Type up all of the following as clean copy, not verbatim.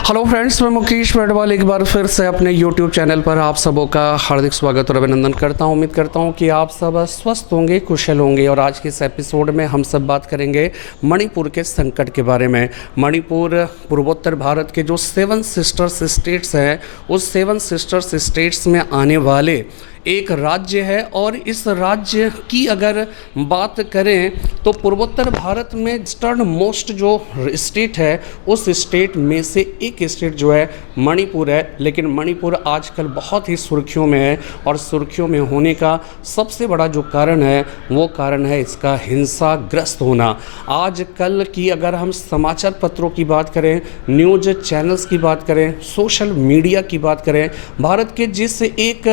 Hello friends, मैं मुकेश मेडवाल एक बार फिर से अपने यूट्यूब चैनल पर आप सबों का हार्दिक स्वागत और अभिनंदन करता हूं। उम्मीद करता हूं कि आप सब स्वस्थ होंगे, कुशल होंगे। और आज के इस एपिसोड में हम सब बात करेंगे मणिपुर के संकट के बारे में। मणिपुर पूर्वोत्तर भारत के जो 7 सिस्टर्स स्टेट्स हैं, उस 7 सिस्टर्स स्टेट्स में आने वाले एक राज्य है। और इस राज्य की अगर बात करें तो पूर्वोत्तर भारत में ईस्टर्न मोस्ट जो स्टेट है, उस स्टेट में से एक स्टेट जो है मणिपुर है। लेकिन मणिपुर आजकल बहुत ही सुर्खियों में है, और सुर्खियों में होने का सबसे बड़ा जो कारण है वो कारण है इसका हिंसाग्रस्त होना। आजकल की अगर हम समाचार पत्रों की बात करें, न्यूज़ चैनल्स की बात करें, सोशल मीडिया की बात करें, भारत के जिस एक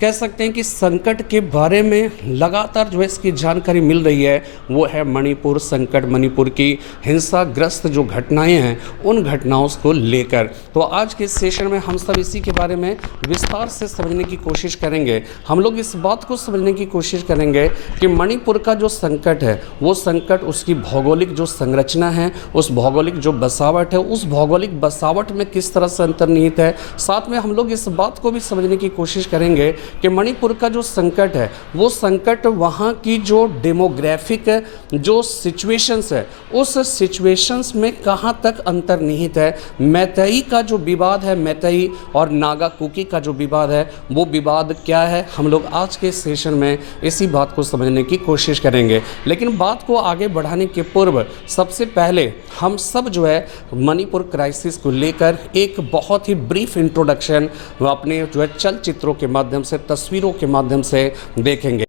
कह सकते हैं कि संकट के बारे में लगातार जो है इसकी जानकारी मिल रही है, वो है मणिपुर संकट। मणिपुर की हिंसाग्रस्त जो घटनाएं हैं, उन घटनाओं को लेकर तो आज के सेशन में हम सब इसी के बारे में विस्तार से समझने की कोशिश करेंगे। हम लोग इस बात को समझने की कोशिश करेंगे कि मणिपुर का जो संकट है, वो संकट उसकी भौगोलिक जो संरचना है, उस भौगोलिक जो बसावट है, उस भौगोलिक बसावट में किस तरह से अंतर्निहित है। साथ में हम लोग इस बात को भी समझने की कोशिश करेंगे कि मणिपुर का जो संकट है, वो संकट वहाँ की जो डेमोग्राफिक जो सिचुएशंस है, उस सिचुएशंस में कहाँ तक अंतर्निहित है। मैतेई का जो विवाद है, मैतेई और नागा कुकी का जो विवाद है, वो विवाद क्या है, हम लोग आज के सेशन में इसी बात को समझने की कोशिश करेंगे। लेकिन बात को आगे बढ़ाने के पूर्व सबसे पहले हम सब जो है मणिपुर क्राइसिस को लेकर एक बहुत ही ब्रीफ इंट्रोडक्शन अपने जो है चलचित्रों के माध्यम से, तस्वीरों के माध्यम से देखेंगे।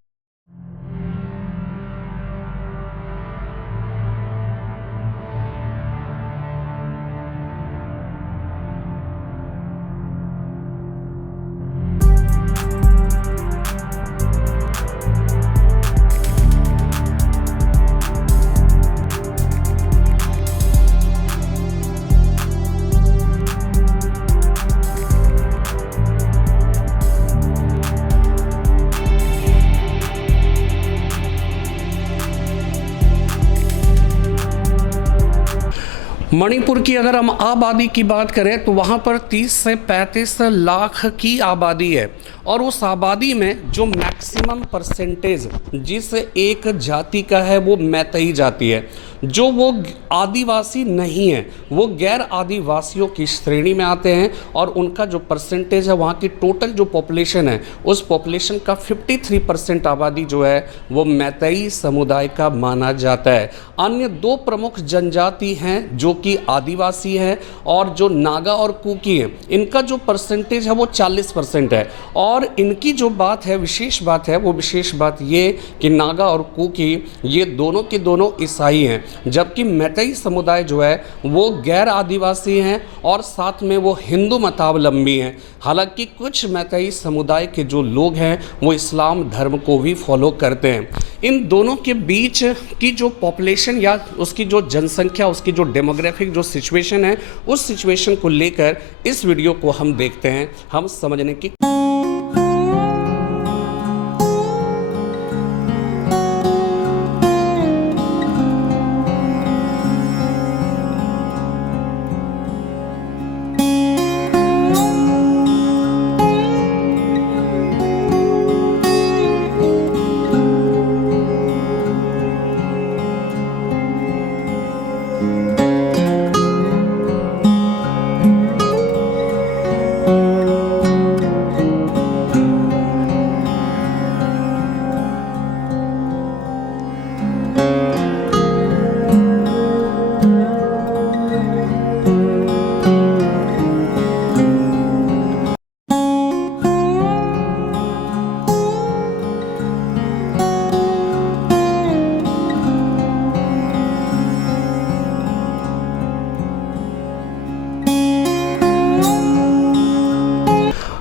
मणिपुर की अगर हम आबादी की बात करें तो वहाँ पर 30 से 35 लाख की आबादी है। और उस आबादी में जो मैक्सिमम परसेंटेज जिस एक जाति का है, वो मैतेई जाति है। जो वो आदिवासी नहीं है, वो गैर आदिवासियों की श्रेणी में आते हैं। और उनका जो परसेंटेज है, वहाँ की टोटल जो पॉपुलेशन है, उस पॉपुलेशन का 53% आबादी जो है वो मैतेई समुदाय का माना जाता है। अन्य 2 प्रमुख जनजाति हैं जो कि आदिवासी है, और जो नागा और कुकी है, इनका जो परसेंटेज है वो 40% है। और इनकी जो बात है, विशेष बात है, वो विशेष बात ये कि नागा और कुकी ये दोनों के दोनों ईसाई हैं, जबकि मैतेई समुदाय जो है वो गैर आदिवासी हैं और साथ में वो हिंदू मतावलंबी हैं। हालांकि कुछ मैतेई समुदाय के जो लोग हैं वो इस्लाम धर्म को भी फॉलो करते हैं। इन दोनों के बीच की जो पॉपुलेशन या उसकी जो जनसंख्या, उसकी जो डेमोग्राफिक जो सिचुएशन है, उस सिचुएशन को लेकर इस वीडियो को हम देखते हैं, हम समझने की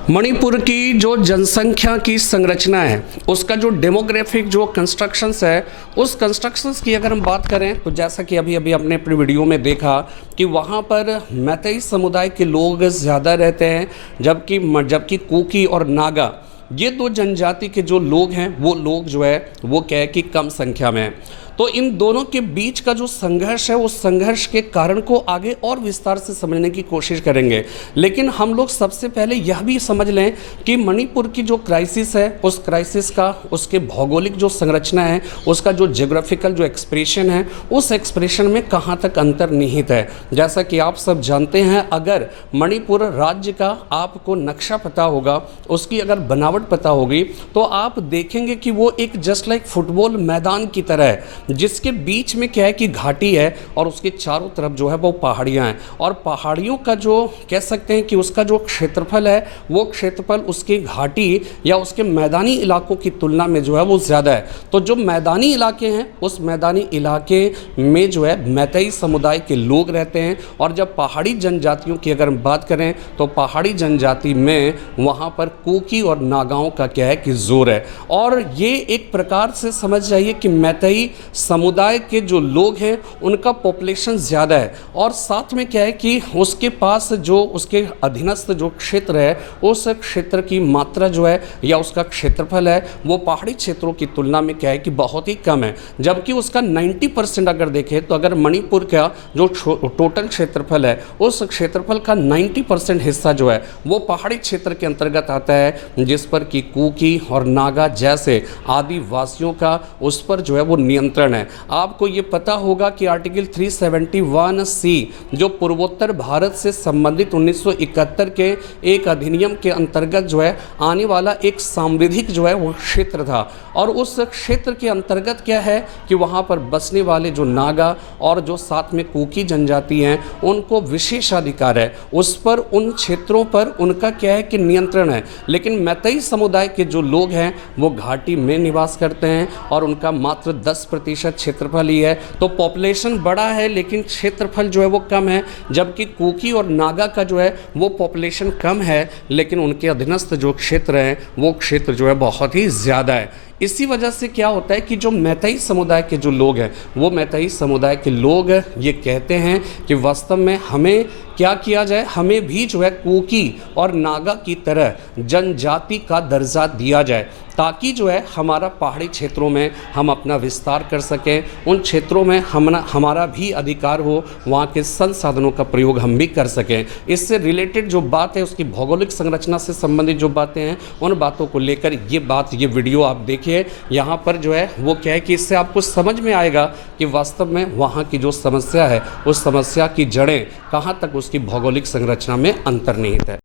मणिपुर की जो जनसंख्या की संरचना है, उसका जो डेमोग्राफिक जो कंस्ट्रक्शंस है, उस कंस्ट्रक्शंस की अगर हम बात करें तो जैसा कि अभी अभी अपने अपनी वीडियो में देखा कि वहाँ पर मैतेई समुदाय के लोग ज़्यादा रहते हैं, जबकि कुकी और नागा ये 2 जनजाति के जो लोग हैं वो लोग जो है वो क्या है कि कम संख्या में है। तो इन दोनों के बीच का जो संघर्ष है, उस संघर्ष के कारण को आगे और विस्तार से समझने की कोशिश करेंगे। लेकिन हम लोग सबसे पहले यह भी समझ लें कि मणिपुर की जो क्राइसिस है, उस क्राइसिस का, उसके भौगोलिक जो संरचना है, उसका जो ज्योग्राफिकल जो एक्सप्रेशन है, उस एक्सप्रेशन में कहाँ तक अंतर्निहित है। जैसा कि आप सब जानते हैं, अगर मणिपुर राज्य का आपको नक्शा पता होगा, उसकी अगर बनावट पता होगी, तो आप देखेंगे कि वो एक जस्ट लाइक फुटबॉल मैदान की तरह है, जिसके बीच में क्या है कि घाटी है और उसके चारों तरफ जो है वो पहाड़ियाँ हैं। और पहाड़ियों का जो कह सकते हैं कि उसका जो क्षेत्रफल है, वो क्षेत्रफल उसकी घाटी या उसके मैदानी इलाकों की तुलना में जो है वो ज़्यादा है। तो जो मैदानी इलाके हैं, उस मैदानी इलाके में जो है मैतेई समुदाय के लोग रहते हैं। और जब पहाड़ी जनजातियों की अगर हम बात करें, तो पहाड़ी जनजाति में वहाँ पर कुकी और नागाओं का क्या है कि जोर है। और ये एक प्रकार से समझ जाइए कि मैतेई समुदाय के जो लोग हैं, उनका पॉपुलेशन ज़्यादा है। और साथ में क्या है कि उसके पास जो उसके अधीनस्थ जो क्षेत्र है, उस क्षेत्र की मात्रा जो है या उसका क्षेत्रफल है, वो पहाड़ी क्षेत्रों की तुलना में क्या है कि बहुत ही कम है। जबकि उसका 90% अगर देखें, तो अगर मणिपुर का जो टोटल क्षेत्रफल है, उस क्षेत्रफल का 90% हिस्सा जो है वो पहाड़ी क्षेत्र के अंतर्गत आता है, जिस पर कि कुकी और नागा जैसे आदिवासियों का उस पर जो है वो नियंत्रण है। आपको ये पता होगा कि आर्टिकल 371C जो पूर्वोत्तर भारत से संबंधित 1971 के एक अधिनियम के अंतर्गत जो है आने वाला एक सांविधिक जो है वो क्षेत्र था। और उस क्षेत्र के अंतर्गत क्या है कि वहाँ पर बसने वाले जो नागा और जो साथ में कुकी जनजाति हैं, उनको विशेषाधिकार है, उस पर, उन क्षेत्रों पर उनका क्या है कि नियंत्रण है। लेकिन मैतेई समुदाय के जो लोग हैं, वो घाटी में निवास करते हैं और उनका मात्र 10% क्षेत्रफल ही है। तो पॉपुलेशन बड़ा है, लेकिन क्षेत्रफल जो है वो कम है। जबकि कुकी और नागा का जो है वो पॉपुलेशन कम है, लेकिन उनके अधीनस्थ जो क्षेत्र हैं, वो क्षेत्र जो है बहुत ही ज़्यादा है। इसी वजह से क्या होता है कि जो मैतेई समुदाय के जो लोग हैं, वो मैतेई समुदाय के लोग ये कहते हैं कि वास्तव में हमें क्या किया जाए, हमें भी जो है कुकी और नागा की तरह जनजाति का दर्जा दिया जाए, ताकि जो है हमारा पहाड़ी क्षेत्रों में हम अपना विस्तार कर सकें, उन क्षेत्रों में हमारा भी अधिकार हो, वहाँ के संसाधनों का प्रयोग हम भी कर सकें। इससे रिलेटेड जो बात है, उसकी भौगोलिक संरचना से संबंधित जो बातें हैं, उन बातों को लेकर ये वीडियो आप देखिए। यहाँ पर जो है वो क्या है कि इससे आपको समझ में आएगा कि वास्तव में वहाँ की जो समस्या है, उस समस्या की जड़ें कहाँ तक उसकी भौगोलिक संरचना में अंतर्निहित है।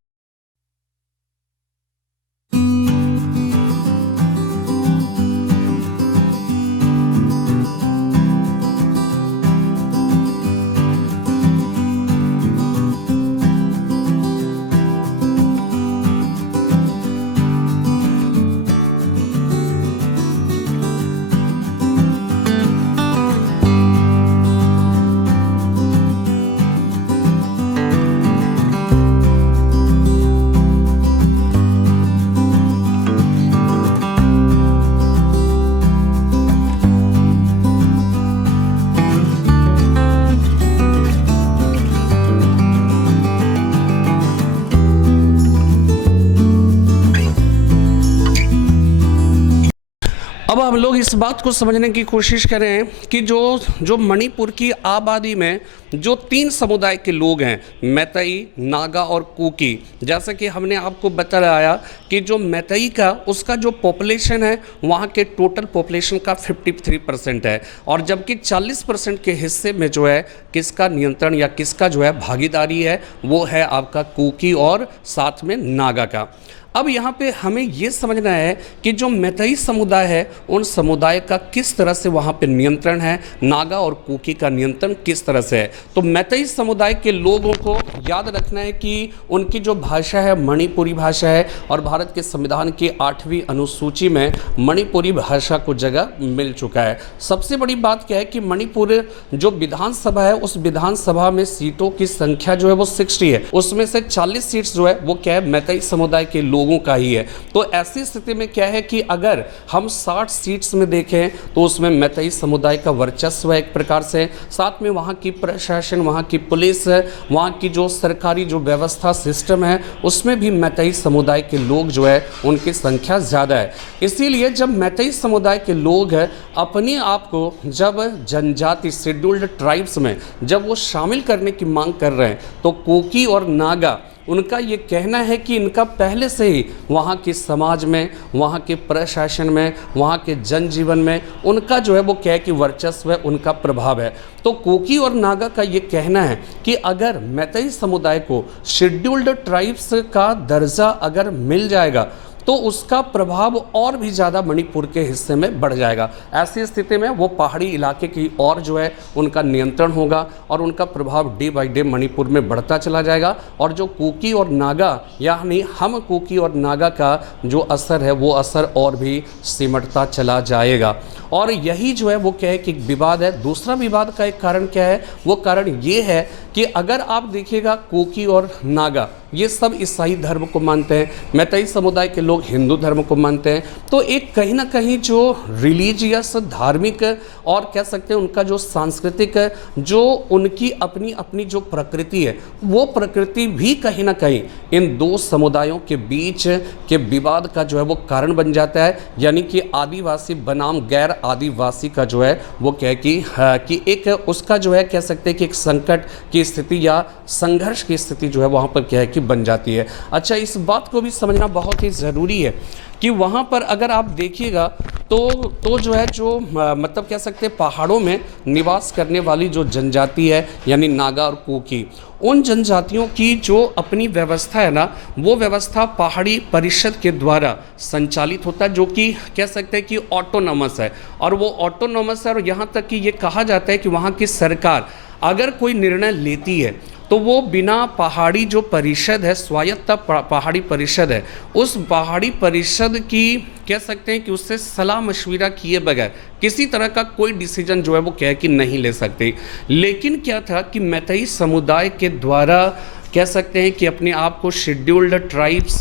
अब हम लोग इस बात को समझने की कोशिश करें कि जो मणिपुर की आबादी में जो 3 समुदाय के लोग हैं, मैतेई, नागा और कुकी, जैसा कि हमने आपको बताया कि जो मैतेई का उसका जो पॉपुलेशन है, वहाँ के टोटल पॉपुलेशन का 53% है। और जबकि 40% के हिस्से में जो है किसका नियंत्रण या किसका जो है भागीदारी है, वो है आपका कुकी और साथ में नागा का। अब यहाँ पे हमें ये समझना है कि जो मैतेई समुदाय है, उन समुदाय का किस तरह से वहाँ पे नियंत्रण है, नागा और कुकी का नियंत्रण किस तरह से है। तो मैतेई समुदाय के लोगों को याद रखना है कि उनकी जो भाषा है मणिपुरी भाषा है, और भारत के संविधान की 8वीं अनुसूची में मणिपुरी भाषा को जगह मिल चुका है। सबसे बड़ी बात क्या है कि मणिपुर जो विधानसभा है, उस विधानसभा में सीटों की संख्या जो है वो 60 है, उसमें से 40 सीट्स जो है वो क्या है मैतेई समुदाय के लोग लोगों का ही है। तो ऐसी स्थिति में क्या है कि अगर हम 60 सीट्स में देखें तो उसमें मैतेई समुदाय का वर्चस्व है एक प्रकार से, साथ में वहाँ की प्रशासन, वहाँ की पुलिस, वहाँ की जो सरकारी जो व्यवस्था सिस्टम है उसमें भी मैतेई समुदाय के लोग जो है उनकी संख्या ज़्यादा है। इसीलिए जब मैतेई समुदाय के लोग अपने आप को जब जनजाति शेड्यूल्ड ट्राइब्स में जब वो शामिल करने की मांग कर रहे हैं तो कुकी और नागा उनका ये कहना है कि इनका पहले से ही वहाँ के समाज में, वहाँ के प्रशासन में, वहाँ के जनजीवन में उनका जो है वो क्या है कि वर्चस्व है, उनका प्रभाव है। तो कुकी और नागा का ये कहना है कि अगर मैतेई समुदाय को शेड्यूल्ड ट्राइब्स का दर्जा अगर मिल जाएगा तो उसका प्रभाव और भी ज़्यादा मणिपुर के हिस्से में बढ़ जाएगा। ऐसी स्थिति में वो पहाड़ी इलाके की और जो है उनका नियंत्रण होगा और उनका प्रभाव डे बाय डे मणिपुर में बढ़ता चला जाएगा और जो कुकी और नागा यानी हम कुकी और नागा का जो असर है वो असर और भी सिमटता चला जाएगा। और यही जो है वो क्या है कि विवाद है। दूसरा विवाद का एक कारण क्या है, वो कारण ये है कि अगर आप देखिएगा कुकी और नागा ये सब ईसाई धर्म को मानते हैं, मैतेई समुदाय के लोग हिंदू धर्म को मानते हैं, तो एक कहीं ना कहीं जो रिलीजियस धार्मिक और कह सकते हैं उनका जो सांस्कृतिक जो उनकी अपनी अपनी जो प्रकृति है वो प्रकृति भी कहीं ना कहीं इन दो समुदायों के बीच के विवाद का जो है वो कारण बन जाता है। यानी कि आदिवासी बनाम गैर आदिवासी का जो है वो क्या कि एक उसका जो है कह सकते हैं कि एक संकट की स्थिति या संघर्ष की स्थिति जो है वहाँ पर क्या है कि बन जाती है। अच्छा, इस बात को भी समझना बहुत ही ज़रूरी है कि वहाँ पर अगर आप देखिएगा तो जो है जो मतलब कह सकते हैं पहाड़ों में निवास करने वाली जो जनजाति है यानी नागा और कुकी, उन जनजातियों की जो अपनी व्यवस्था है ना वो व्यवस्था पहाड़ी परिषद के द्वारा संचालित होता है, जो कि कह सकते हैं कि ऑटोनॉमस है। और वो ऑटोनॉमस है और यहाँ तक कि ये कहा जाता है कि वहाँ की सरकार अगर कोई निर्णय लेती है तो वो बिना पहाड़ी जो परिषद है, स्वायत्त पहाड़ी परिषद है, उस पहाड़ी परिषद की कह सकते हैं कि उससे सलाह मशविरा किए बगैर किसी तरह का कोई डिसीजन जो है वो कह कि नहीं ले सकते। लेकिन क्या था कि मैतेई समुदाय के द्वारा कह सकते हैं कि अपने आप को शेड्यूल्ड ट्राइब्स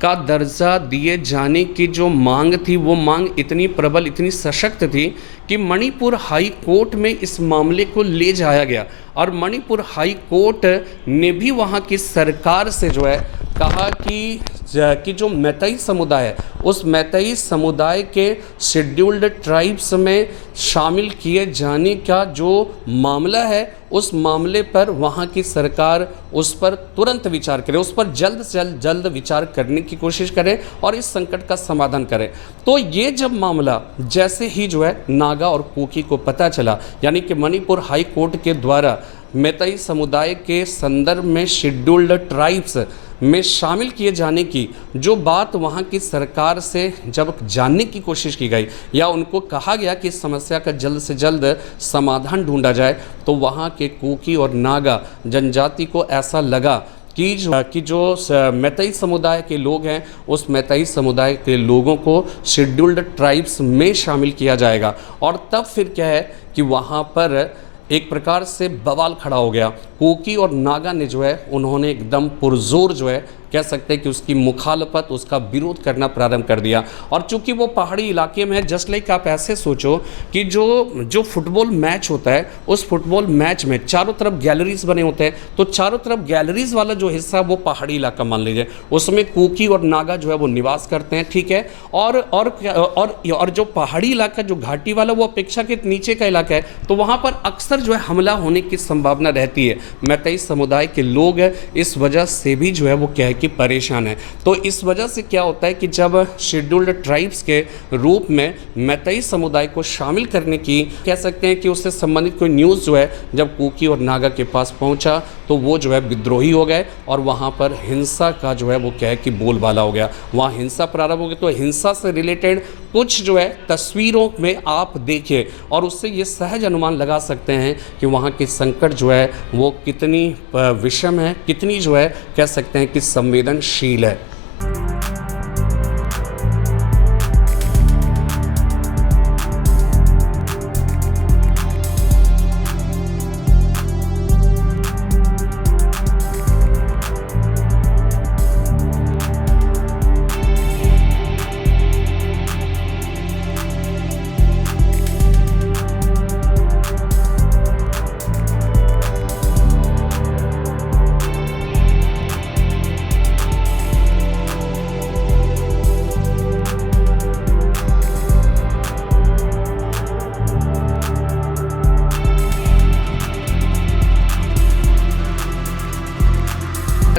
का दर्जा दिए जाने की जो मांग थी वो मांग इतनी प्रबल, इतनी सशक्त थी कि मणिपुर हाई कोर्ट में इस मामले को ले जाया गया और मणिपुर हाई कोर्ट ने भी वहाँ की सरकार से जो है कहा कि जो मैतेई समुदाय है उस मैतेई समुदाय के शेड्यूल्ड ट्राइब्स में शामिल किए जाने का जो मामला है उस मामले पर वहाँ की सरकार उस पर तुरंत विचार करे, उस पर जल्द से जल्द विचार करने की कोशिश करे और इस संकट का समाधान करे। तो ये जब मामला जैसे ही जो है नागा और कुकी को पता चला, यानी कि मणिपुर हाई कोर्ट के द्वारा मैतेई समुदाय के संदर्भ में शेड्यूल्ड ट्राइब्स में शामिल किए जाने की जो बात वहाँ की सरकार से जब जानने की कोशिश की गई या उनको कहा गया कि इस समस्या का जल्द से जल्द समाधान ढूंढा जाए, तो वहाँ के कुकी और नागा जनजाति को ऐसा लगा कि जो मैतेई समुदाय के लोग हैं उस मैतेई समुदाय के लोगों को शेड्यूल्ड ट्राइब्स में शामिल किया जाएगा। और तब फिर क्या है कि वहाँ पर एक प्रकार से बवाल खड़ा हो गया। कुकी और नागा ने जो है उन्होंने एकदम पुरजोर जो है कह सकते हैं कि उसकी मुखालफत, उसका विरोध करना प्रारंभ कर दिया। और चूंकि वो पहाड़ी इलाके में है, जस्ट लाइक आप ऐसे सोचो कि जो फुटबॉल मैच होता है उस फुटबॉल मैच में चारों तरफ गैलरीज बने होते हैं, तो चारों तरफ गैलरीज वाला जो हिस्सा वो पहाड़ी इलाका मान लीजिए, उसमें कुकी और नागा जो है वो निवास करते हैं, ठीक है। और जो पहाड़ी इलाका जो घाटी वाला वो अपेक्षाकृत नीचे का इलाका है, तो वहाँ पर अक्सर जो है हमला होने की संभावना रहती है। मैतेई समुदाय के लोग इस वजह से भी जो है वो क्या है कि परेशान है। तो इस वजह से क्या होता है कि जब शेड्यूल्ड ट्राइब्स के रूप में मैतेई समुदाय को शामिल करने की कह सकते हैं कि उससे संबंधित कोई न्यूज़ जो है जब कुकी और नागा के पास पहुंचा तो वो जो है विद्रोही हो गए और वहाँ पर हिंसा का जो है वो क्या है कि बोलबाला हो गया, वहाँ हिंसा प्रारंभ हो गई। तो हिंसा से रिलेटेड कुछ जो है तस्वीरों में आप देखिए और उससे ये सहज अनुमान लगा सकते हैं कि वहाँ की संकट जो है वो कितनी विषम है, कितनी जो है कह सकते हैं कि संवेदनशील है।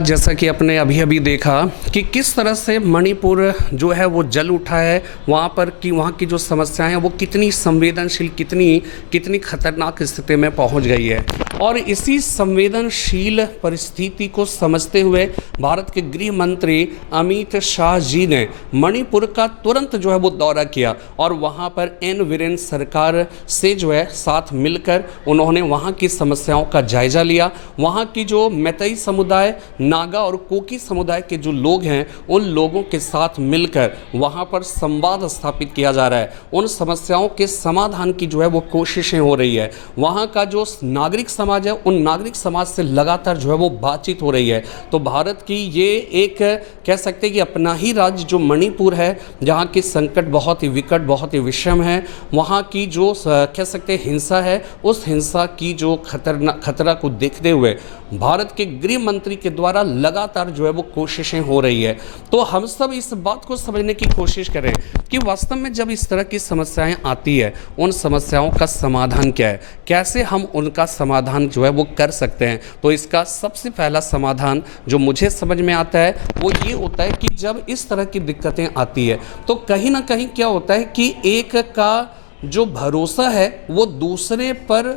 जैसा कि आपने अभी अभी देखा कि किस तरह से मणिपुर जो है वो जल उठा है, वहाँ पर कि वहाँ की जो समस्याएं हैं वो कितनी संवेदनशील, कितनी कितनी खतरनाक स्थिति में पहुँच गई है। और इसी संवेदनशील परिस्थिति को समझते हुए भारत के गृह मंत्री अमित शाह जी ने मणिपुर का तुरंत जो है वो दौरा किया और वहाँ पर एन वीरेन सरकार से जो है साथ मिलकर उन्होंने वहाँ की समस्याओं का जायजा लिया। वहाँ की जो मैतेई समुदाय, नागा और कोकी समुदाय के जो लोग हैं उन लोगों के साथ मिलकर वहाँ पर संवाद स्थापित किया जा रहा है। उन समस्याओं के समाधान की जो है वो कोशिशें हो रही है। वहाँ का जो नागरिक समाज है उन नागरिक समाज से लगातार जो है वो बातचीत हो रही है। तो भारत की ये एक कह सकते हैं कि अपना ही राज्य जो मणिपुर है, जहाँ की संकट बहुत ही विकट, बहुत ही विषम है, वहाँ की जो कह सकते हैं हिंसा है, उस हिंसा की जो खतरा को देखते हुए भारत के गृह मंत्री के द्वारा लगातार जो है वो कोशिशें हो रही है। तो हम सब इस बात को समझने की कोशिश करें कि वास्तव में जब इस तरह की समस्याएं आती है, उन समस्याओं का समाधान क्या है, कैसे हम उनका समाधान जो है वो कर सकते हैं। तो इसका सबसे पहला समाधान जो मुझे समझ में आता है वो ये होता है कि जब इस तरह की दिक्कतें आती है तो कहीं ना कहीं क्या होता है कि एक का जो भरोसा है वो दूसरे पर,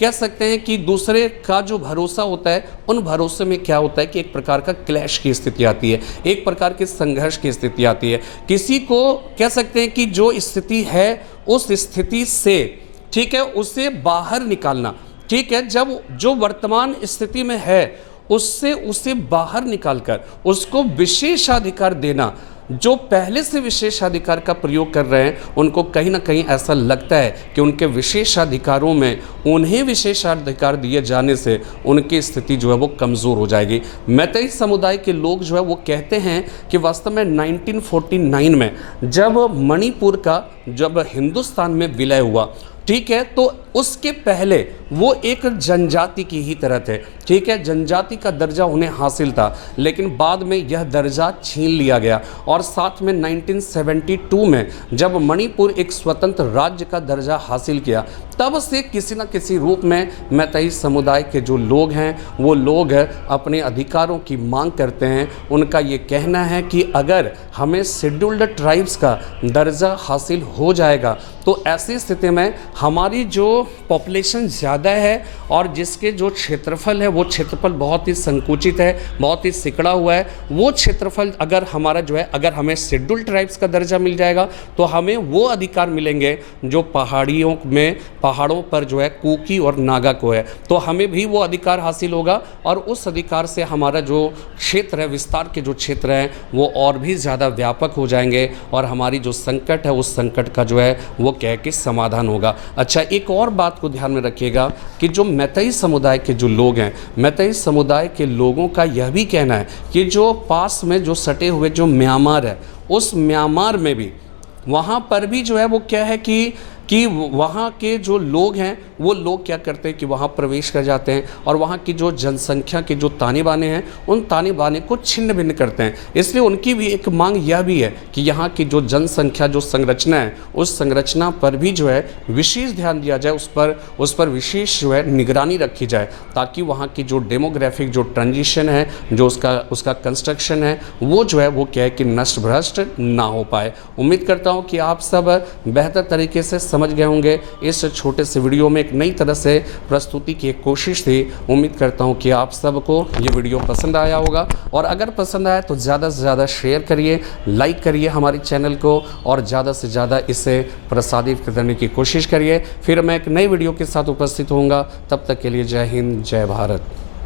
कह सकते हैं कि दूसरे का जो भरोसा होता है, उन भरोसे में क्या होता है कि एक प्रकार का क्लैश की स्थिति आती है, एक प्रकार के संघर्ष की स्थिति आती है। किसी को कह सकते हैं कि जो स्थिति है उस स्थिति से, ठीक है, उसे बाहर निकालना, ठीक है, जब जो वर्तमान स्थिति में है उससे उसे बाहर निकालकर उसको विशेषाधिकार देना। जो पहले से विशेषाधिकार का प्रयोग कर रहे हैं उनको कहीं ना कहीं ऐसा लगता है कि उनके विशेषाधिकारों में उन्हें विशेषाधिकार दिए जाने से उनकी स्थिति जो है वो कमज़ोर हो जाएगी। मैतेई समुदाय के लोग जो है वो कहते हैं कि वास्तव में 1949 में जब मणिपुर का जब हिंदुस्तान में विलय हुआ, ठीक है, तो उसके पहले वो एक जनजाति की ही तरह थे, ठीक है, जनजाति का दर्जा उन्हें हासिल था, लेकिन बाद में यह दर्जा छीन लिया गया। और साथ में 1972 में जब मणिपुर एक स्वतंत्र राज्य का दर्जा हासिल किया, तब से किसी न किसी रूप में मैतेई समुदाय के जो लोग हैं वो लोग अपने अधिकारों की मांग करते हैं। उनका ये कहना है कि अगर हमें शेड्यूल्ड ट्राइब्स का दर्जा हासिल हो जाएगा तो ऐसी स्थिति में हमारी जो पॉपुलेशन ज़्यादा है और जिसके जो क्षेत्रफल है वो क्षेत्रफल बहुत ही संकुचित है, बहुत ही सिकड़ा हुआ है, वो क्षेत्रफल अगर हमारा जो है, अगर हमें शेड्यूल्ड ट्राइब्स का दर्जा मिल जाएगा तो हमें वो अधिकार मिलेंगे जो पहाड़ों पर जो है कुकी और नागा को है, तो हमें भी वो अधिकार हासिल होगा और उस अधिकार से हमारा जो क्षेत्र है, विस्तार के जो क्षेत्र हैं वो और भी ज़्यादा व्यापक हो जाएंगे और हमारी जो संकट है उस संकट का जो है वो कह के समाधान होगा। अच्छा, एक और बात को ध्यान में रखिएगा कि जो मैतेई समुदाय के जो लोग हैं, मैतेई समुदाय के लोगों का यह भी कहना है कि जो पास में जो सटे हुए जो म्यांमार है, उस म्यांमार में भी वहाँ पर भी जो है वो क्या है कि वहाँ के जो लोग हैं वो लोग क्या करते हैं कि वहाँ प्रवेश कर जाते हैं और वहाँ की जो जनसंख्या के जो ताने बाने हैं उन ताने बाने को छिन्न भिन्न करते हैं। इसलिए उनकी भी एक मांग यह भी है कि यहाँ की जो जनसंख्या जो संरचना है उस संरचना पर भी जो है विशेष ध्यान दिया जाए, उस पर विशेष जो है निगरानी रखी जाए, ताकि वहाँ की जो डेमोग्राफिक जो ट्रांजिशन है, जो उसका कंस्ट्रक्शन है वो जो है वो क्या है कि नष्ट भ्रष्ट ना हो पाए। उम्मीद करता हूँ कि आप सब बेहतर तरीके से समझ गए होंगे। इस छोटे से वीडियो में एक नई तरह से प्रस्तुति की एक कोशिश थी। उम्मीद करता हूं कि आप सबको ये वीडियो पसंद आया होगा और अगर पसंद आया तो ज़्यादा से ज़्यादा शेयर करिए, लाइक करिए हमारे चैनल को और ज़्यादा से ज़्यादा इसे प्रसारित करने की कोशिश करिए। फिर मैं एक नई वीडियो के साथ उपस्थित होऊंगा। तब तक के लिए जय हिंद, जय भारत।